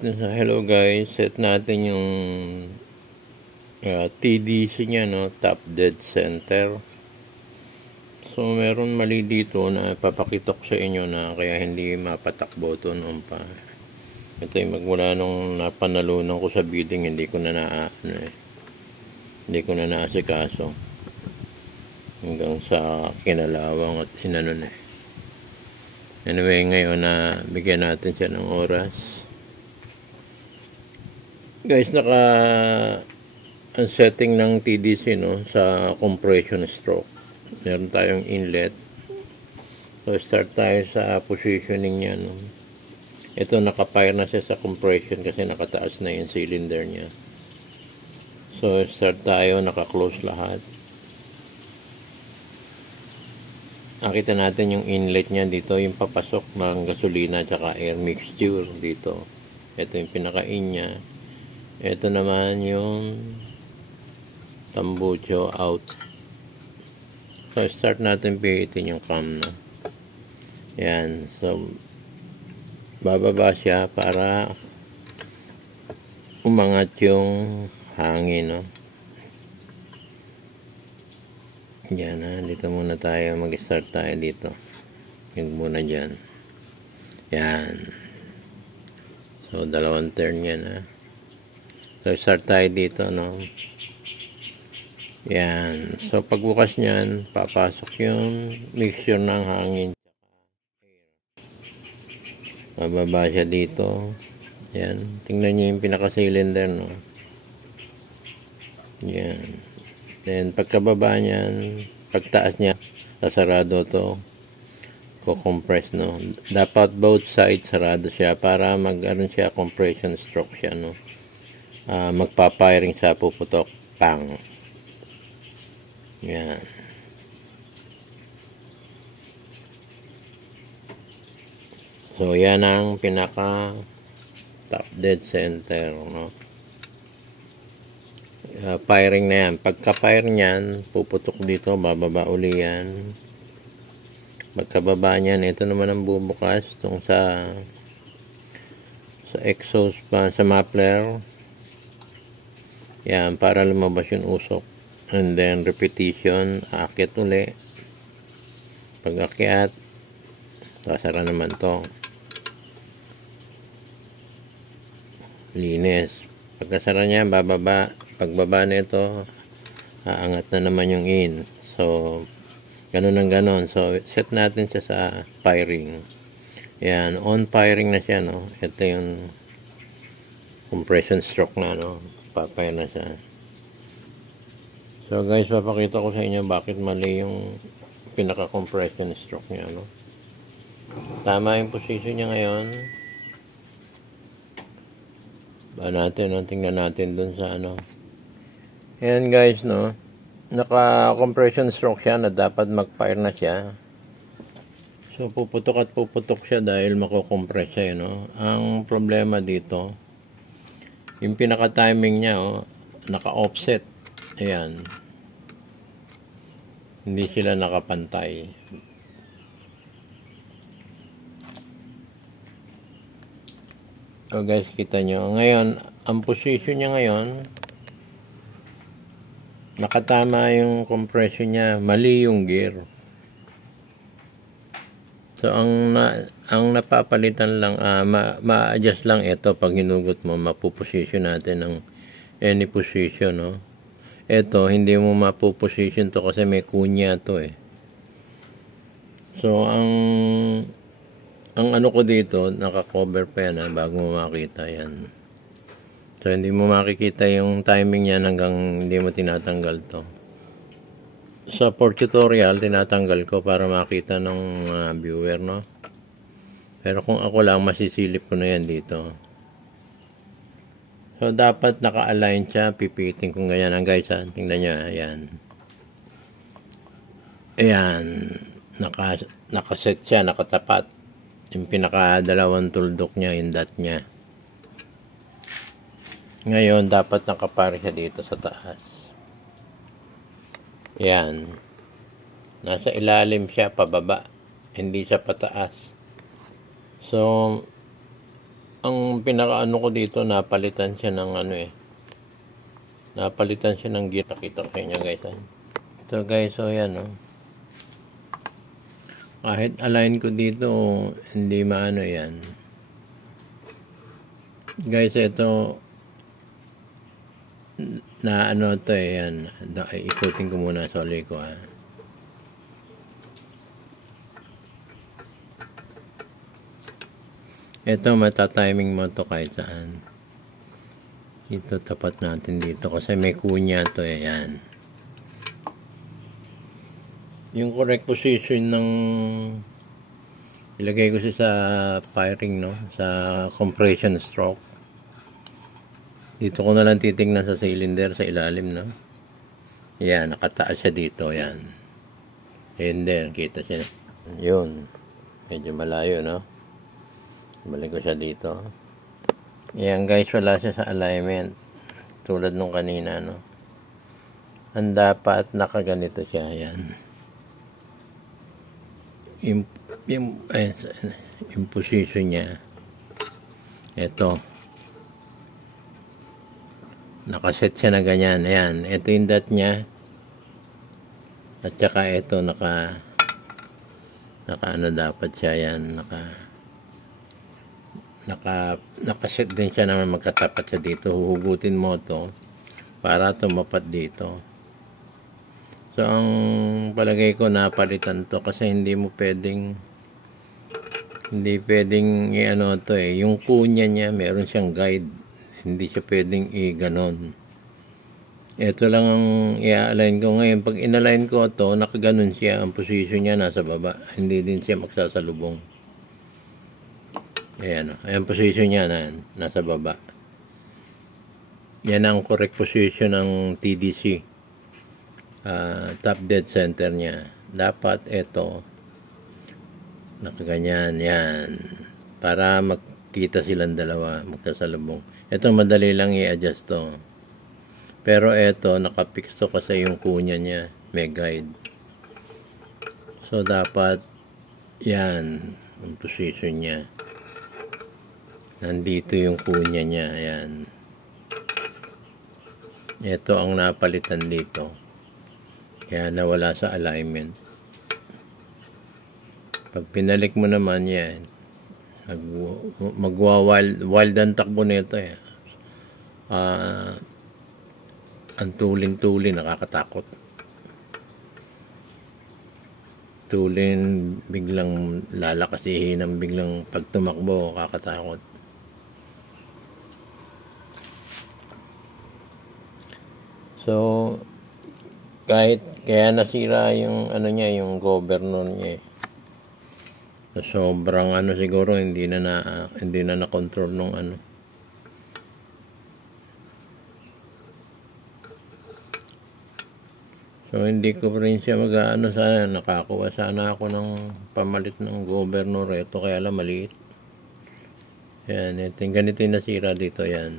Hello guys, set natin yung TDC niya, no? Top Dead Center. So meron mali dito na papakitok sa inyo na kaya hindi mapatakbo ito noon pa. Ito yung magmula nung napanalunan ko sa bidding, hindi ko na hindi ko na naasikaso hanggang sa kinalawang at inanon eh. Anyway, ngayon na bigyan natin siya ng oras. Guys, ang setting ng TDC, no, sa compression stroke. Meron tayong inlet. So start tayo sa positioning niya, no. Ito nakapire na siya sa compression kasi nakataas na yung cylinder niya. So start tayo, naka-close lahat. Nakita natin yung inlet niya dito, yung papasok ng gasolina at air mixture dito. Ito yung pinaka-in niya. Ito naman yung tambucho out. So start natin pihitin yung cam, no. Yan. So bababa siya para umangat yung hangin, no. Yan, ha. Dito muna tayo. Mag-start tayo dito. Yung muna dyan. Yan. So, dalawang turn yan, ha. So, start tayo dito, no. Yan. So, pagbukas nyan, papasok yung mixture ng hangin. Bababa siya dito. Yan. Tingnan nyo yung pinaka-cylinder, no. Yan. Then, pagkababa niyan, pagtaas niya, sasarado to. Ko-compress, no. Dapat both sides sarado siya para mag-aron siya, compression stroke siya, no. Magpapiring sa puputok. Pang. Yan. So, yan ang pinaka top dead center, no. Firing na yan. Pagka-fire niyan, puputok dito, bababa uli yan. Pagkababa niyan, ito naman ang bubukas itong sa exhaust pa, sa muffler. Yan, para lumabas yung usok. And then, repetition, akit uli. Pag-akyat, sasara naman to. Linis. Pagkasara niya, bababa. Pagbaba nito, aangat na naman yung in. So, ganun ang ganun. So, set natin siya sa firing. Yan, on firing na siya, no. Ito yung compression stroke na, no. Papire na siya. So, guys, papakita ko sa inyo bakit mali yung pinaka-compression stroke niya, no. Tama yung position niya ngayon. Tingnan natin dun sa ano. Ayan guys, no. Naka-compression stroke siya na dapat mag-fire na siya. So, puputok at puputok siya dahil mako-compress siya, no. Ang problema dito, yung pinaka-timing niya, oh, naka-offset. Ayan. Hindi sila nakapantay. So guys, kita nyo. Ngayon, ang position niya ngayon, nakatama yung compression niya, mali yung gear. So, ang napapalitan lang, ma-adjust lang ito pag hinugot mo, mapuposition natin ng any position, no? Ito, hindi mo mapuposition to kasi may kunya to, eh. So, ang ano ko dito, naka-cover pa yan, ha, bago mo makita yan. So, hindi mo makikita yung timing yan hanggang hindi mo tinatanggal to. Sa for tutorial, tinatanggal ko para makita ng viewer, no? Pero kung ako lang, masisilip ko na yan dito. So, dapat naka-align siya. Pipitin kong ganyan. Guys, ha? Tingnan nyo, ayan. Ayan. Nakaset siya, nakatapat. Yung pinaka-dalawang tuldok niya, yung dot niya. Ngayon, dapat nakapare siya dito sa taas. Yan. Nasa ilalim siya, pababa. Hindi siya pataas. So, ang pinakaano ko dito, napalitan siya ng ano eh. Napalitan siya ng gear. Nakita ko sa inyo guys. Ito guys, so yan oh. Kahit align ko dito, hindi maano yan. Guys, ito na ano to eh, yan. Ikutin ko muna, sorry ko ah. Ito, matatiming mo to kahit saan. Ito, tapat natin dito kasi may kunya to eh, yan. Yung correct position ng ilagay ko siya sa firing, no? Sa compression stroke. Dito ko na lang titingnan sa cylinder sa ilalim, no? Yan, nakataas siya dito, yan. And then, kita siya. Yun. Medyo malayo, no? Balik ko siya dito. Yan guys, wala siya sa alignment. Tulad nung kanina, no? Ang dapat nakaganito siya, yan. Yung position niya. Ito. Nakaset siya na ganyan. Ayan. Ito yung dot niya. At saka ito naka ano dapat siya, yan. Nakaset din siya na magkatapat siya dito. Huhugutin mo to para tumapat dito. So ang palagay ko napalitan to kasi hindi pwedeng i-ano to eh. Yung kunya niya meron siyang guide. Hindi siya pwedeng i-ganon. Ito lang ang i-align ko ngayon. Pag in-align ko to, nakaganon siya. Ang position niya nasa baba. Hindi din siya magsasalubong. Ayan o. Ayan position niya na nasa baba. Yan ang correct position ng TDC. Top dead center niya. Dapat ito nakaganyan. Yan. Para magkita silang dalawa. Magsasalubong. Ito madali lang i-adjust to. Pero ito nakapix to kasi yung kunya niya. May guide. So dapat yan. Ang position niya. Nandito yung kunya niya. Ayan. Ito ang napalitan dito. Kaya nawala sa alignment. Pag pinalik mo naman yan, wild ang takbo nito eh. Ang tuling-tuling, nakakatakot. Tuling, biglang lalakasihin ng biglang pag tumakbo, kakatakot. So, kahit kaya nasira yung ano niya, yung governor niya. Sobrang ano siguro hindi na na-control nung ano. So hindi ko rin siya mag-aano sana, nakakuha sana ako ng pamalit ng governor ito kaya lang maliit. Yan, ito ganito yung nasira dito yan.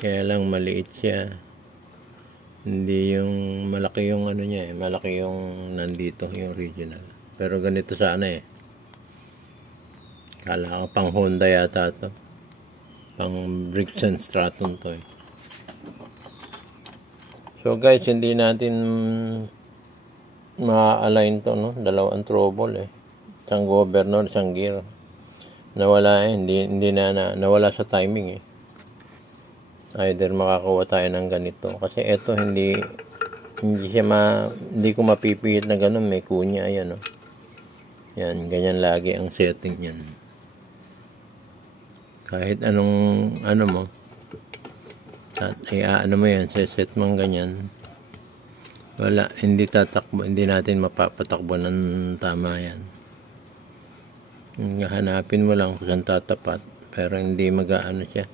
Kaya lang maliit siya. Hindi yung malaki yung ano niya eh. Malaki yung nandito, yung original. Pero ganito sana eh. Kala ko pang Honda yata to. Pang Briggs & Stratton to eh. So guys, hindi natin ma-align to, no? Dalawang trouble eh. Isang governor, isang gear. Nawala eh. Hindi nawala sa timing eh. Either makakuha tayo ng ganito kasi ito hindi ko mapipilit na ganun, may kunya ayan oh. Yan, ganyan lagi ang setting niyan. Kahit anong ano mo at ano mo yan, set mo ganyan. Wala, hindi tatakbo, hindi natin mapapatakbo ng tama yan. Hanapin mo lang kung saan tatapat pero hindi mag-aano siya.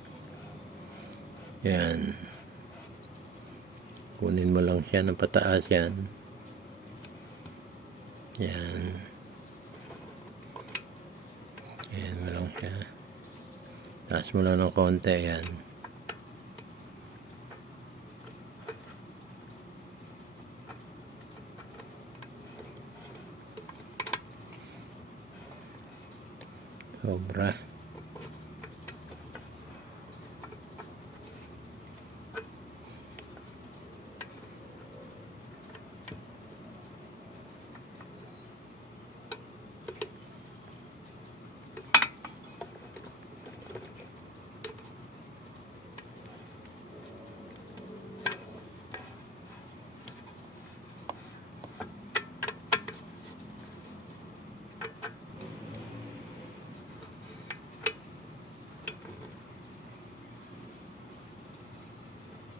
Yan. Kunin mo lang siya ng pataas yan. Yan. Yan mo lang siya. Taas mo lang ng konti yan. Sobra.